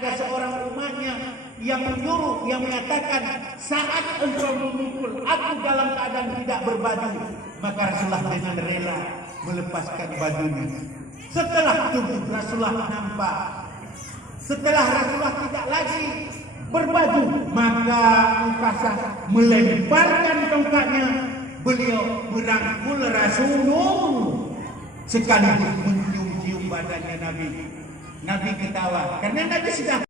ada seorang umatnya yang menyuruh, yang mengatakan, saat engkau memukul aku dalam keadaan tidak berbaju, maka Rasulullah dengan rela melepaskan bajunya. Setelah tubuh Rasulullah nampak, setelah Rasulullah tidak lagi berbaju, maka Ukasah melemparkan tongkatnya. Beliau merangkul Rasulullah sekaligus mencium-cium badannya Nabi. Nabi ketawa karena Nabi sudah